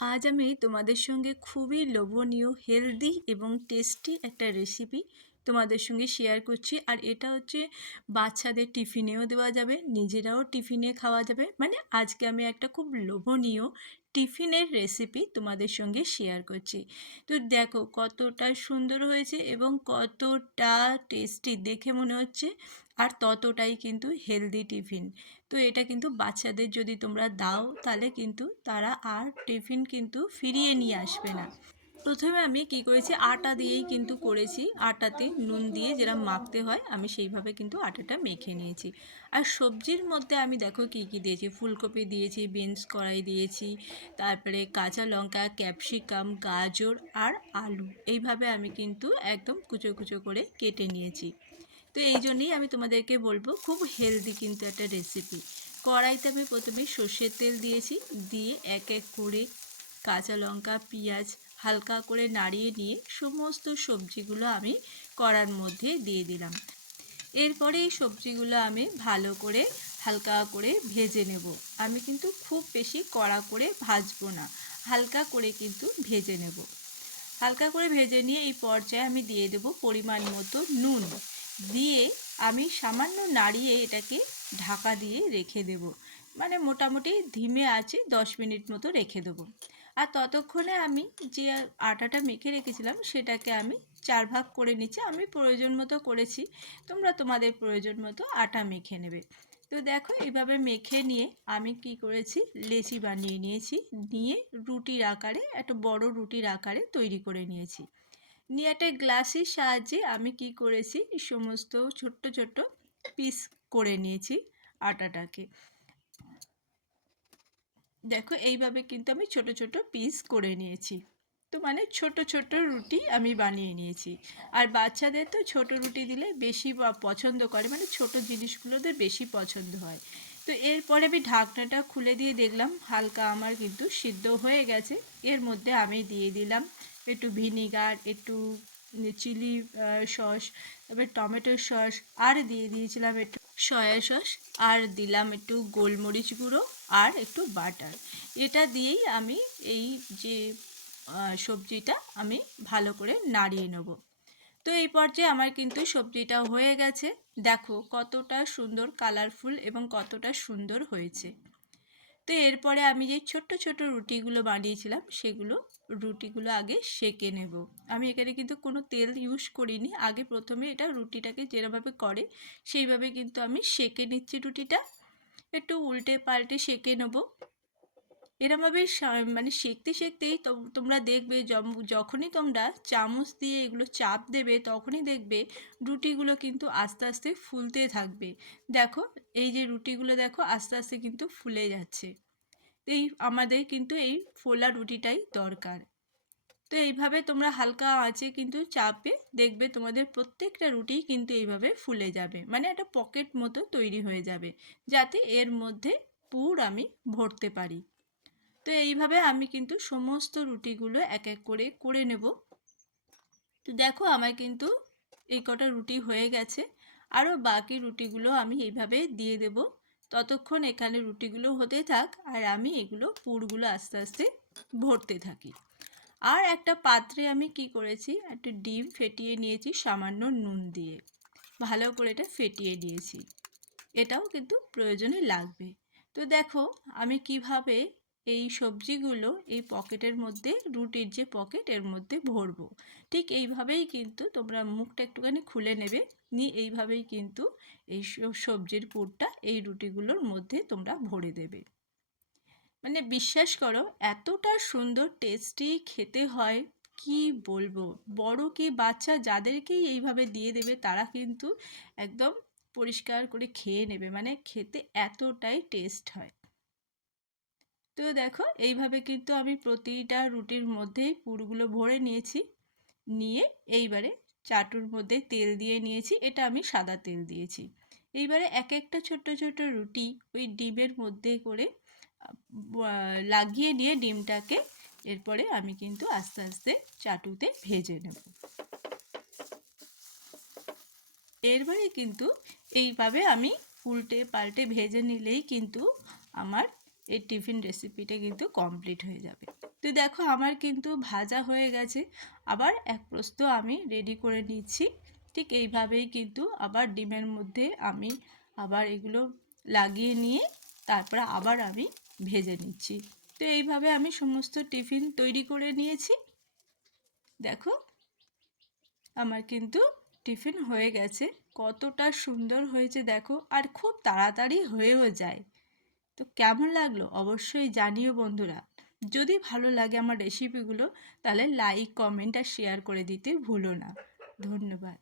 আজ আমি তোমাদের সঙ্গে খুবই লোভনীয় হেলদি এবং টেস্টি একটা রেসিপি তোমাদের সঙ্গে শেয়ার করছি। আর এটা হচ্ছে বাচ্চাদের টিফিনেও দেওয়া যাবে, নিজেরাও টিফিনে খাওয়া যাবে। মানে আজকে আমি একটা খুব লোভনীয় টিফিনের রেসিপি তোমাদের সঙ্গে শেয়ার করছি। তো দেখো কতটা সুন্দর হয়েছে এবং কতটা টেস্টি দেখে মনে হচ্ছে। আর ততটাই কিন্তু হেলদি টিফিন। তো এটা কিন্তু বাচ্চাদের যদি তোমরা দাও, তাহলে কিন্তু তারা আর টিফিন কিন্তু ফিরিয়ে নিয়ে আসবে না। প্রথমে আমি কি করেছি, আটা দিয়েই কিন্তু করেছি। আটাতে নুন দিয়ে যেরকম মাখতে হয়, আমি সেইভাবে কিন্তু আটাটা মেখে নিয়েছি। আর সবজির মধ্যে আমি দেখো কি কি দিয়েছি, ফুলকপি দিয়েছি, বিনস কড়াই দিয়েছি, তারপরে কাঁচা লঙ্কা, ক্যাপসিকাম, গাজর আর আলু। এইভাবে আমি কিন্তু একদম কুচো কুচো করে কেটে নিয়েছি। তো এই জন্যই আমি তোমাদেরকে বলব, খুব হেলদি কিন্তু একটা রেসিপি কড়াইতে আমি প্রথমে সর্ষের তেল দিয়েছি, দিয়ে এক এক করে কাঁচা লঙ্কা, পেঁয়াজ হালকা করে নাড়িয়ে নিয়ে সমস্ত সবজিগুলো আমি কড়ার মধ্যে দিয়ে দিলাম। এরপরে এই সবজিগুলো আমি ভালো করে হালকা করে ভেজে নেব। আমি কিন্তু খুব বেশি কড়া করে ভাজবো না, হালকা করে কিন্তু ভেজে নেব। হালকা করে ভেজে নিয়ে এই পর্যায়ে আমি দিয়ে দেব পরিমাণ মতো নুন। দিয়ে আমি সামান্য নাড়িয়ে এটাকে ঢাকা দিয়ে রেখে দেব। মানে মোটামুটি ধিমে আছে, দশ মিনিট মতো রেখে দেবো। আর ততক্ষণে আমি যে আটাটা মেখে রেখেছিলাম, সেটাকে আমি চার ভাগ করে নিচ্ছি। আমি প্রয়োজন মতো করেছি, তোমরা তোমাদের প্রয়োজন মতো আটা মেখে নেবে। তো দেখো এইভাবে মেখে নিয়ে আমি কি করেছি, লেচি বানিয়ে নিয়েছি। নিয়ে রুটির আকারে, একটা বড় রুটির আকারে তৈরি করে নিয়েছি। নিয়ে একটা গ্লাসের সাহায্যে আমি কি করেছি? সমস্ত ছোট্ট ছোট্ট পিস করে নিয়েছি আটাটাকে। দেখো, এইভাবে কিন্তু আমি ছোট ছোট পিস করে নিয়েছি। তো মানে ছোট ছোট রুটি আমি বানিয়ে নিয়েছি। আর বাচ্চাদের তো ছোট রুটি দিলে বেশি পছন্দ করে মানে ছোট জিনিসগুলোদের বেশি পছন্দ হয়। তো এরপরে আমি ঢাকনাটা খুলে দিয়ে দেখলাম, হালকা আমার কিন্তু সিদ্ধ হয়ে গেছে। এর মধ্যে আমি দিয়ে দিলাম একটু ভিনিগার, একটু চিলি সস, তারপরে টমেটো সস, আর দিয়ে দিয়েছিলাম একটু সয়া সস, আর দিলাম একটু গোলমরিচ গুঁড়ো, আর একটু বাটার। এটা দিয়েই আমি এই যে সবজিটা আমি ভালো করে নাড়িয়ে নেব। তো এই পর্যায়ে আমার কিন্তু সবজিটা হয়ে গেছে। দেখো কতটা সুন্দর কালারফুল এবং কতটা সুন্দর হয়েছে। তো এরপরে আমি যে ছোট্ট ছোট রুটিগুলো বানিয়েছিলাম, সেগুলো রুটিগুলো আগে সেকে নেব। আমি এখানে কিন্তু কোনো তেল ইউজ করিনি। আগে প্রথমে এটা রুটিটাকে যেভাবে করে, সেইভাবে কিন্তু আমি সেকে নিচ্ছি রুটিটা। একটু উল্টে পাল্টে সেকে নেব। এরমভাবে মানে সেঁকতে সেঁকতেই তোমরা দেখবে যখনই তোমরা চামচ দিয়ে এগুলো চাপ দেবে, তখনই দেখবে রুটিগুলো কিন্তু আস্তে আস্তে ফুলতে থাকবে। দেখো, এই যে রুটিগুলো দেখো আস্তে আস্তে কিন্তু ফুলে যাচ্ছে। এই, আমাদের কিন্তু এই ফোলা রুটিটাই দরকার। তো এইভাবে তোমরা হালকা আঁচে কিন্তু চাপে দেখবে তোমাদের প্রত্যেকটা রুটি কিন্তু এইভাবে ফুলে যাবে। মানে একটা পকেট মতো তৈরি হয়ে যাবে। যাতে এর মধ্যে পুর আমি ভরতে পারি। তো এইভাবে আমি কিন্তু সমস্ত রুটিগুলো এক এক করে করে নেব। তো দেখো আমার কিন্তু এই কটা রুটি হয়ে গেছে। আরও বাকি রুটিগুলো আমি এইভাবে দিয়ে দেব। ততক্ষণ এখানে রুটিগুলো হতে থাক আর আমি এগুলো পুরগুলো আস্তে আস্তে ভরতে থাকি। আর একটা পাত্রে আমি কি করেছি, একটা ডিম ফেটিয়ে নিয়েছি সামান্য নুন দিয়ে। ভালো করে এটা ফেটিয়ে নিয়েছি। এটাও কিন্তু প্রয়োজনে লাগবে। তো দেখো আমি কীভাবে এই সবজিগুলো এই পকেটের মধ্যে, রুটির যে পকেট, এর মধ্যে ভরবো। ঠিক এইভাবেই কিন্তু তোমরা মুখটা একটুখানি খুলে নেবে, নিয়ে এইভাবেই কিন্তু এই সবজির পুরটা এই রুটিগুলোর মধ্যে তোমরা ভরে দেবে। মানে বিশ্বাস করো, এতটা সুন্দর টেস্টি খেতে হয়, কি বলব? বড় কি বাচ্চা যাদেরকেই এইভাবে দিয়ে দেবে, তারা কিন্তু একদম পরিষ্কার করে খেয়ে নেবে। মানে খেতে এতটাই টেস্ট হয়। তো দেখো, এইভাবে কিন্তু আমি প্রতিটা রুটির মধ্যেই পুরগুলো ভরে নিয়েছি। নিয়ে এইবারে চাটুর মধ্যে তেল দিয়ে নিয়েছি, এটা আমি সাদা তেল দিয়েছি। এইবারে এক একটা ছোট্ট ছোট্ট রুটি ওই ডিমের মধ্যে করে লাগিয়ে নিয়ে ডিমটাকে এরপরে আমি কিন্তু আস্তে আস্তে চাটুতে ভেজে নেব। এরপরে কিন্তু এইভাবে আমি উল্টে পাল্টে ভেজে নিলেই কিন্তু আমার এই টিফিন রেসিপিটা কিন্তু কমপ্লিট হয়ে যাবে। তো দেখো আমার কিন্তু ভাজা হয়ে গেছে। আবার এক প্রস্ত আমি রেডি করে নিচ্ছি। ঠিক এইভাবেই কিন্তু আবার ডিমের মধ্যে আমি আবার এগুলো লাগিয়ে নিয়ে তারপরে আবার আমি ভেজে নিচ্ছি। তো এইভাবে আমি সমস্ত টিফিন তৈরি করে নিয়েছি। দেখো আমার কিন্তু টিফিন হয়ে গেছে। কতটা সুন্দর হয়েছে দেখো। আর খুব তাড়াতাড়ি হয়েও যায়। তো কেমন লাগল? অবশ্যই জানিও বন্ধুরা। যদি ভালো লাগে আমার রেসিপিগুলো তাহলে লাইক কমেন্ট আর শেয়ার করে দিতে ভুলো না। ধন্যবাদ।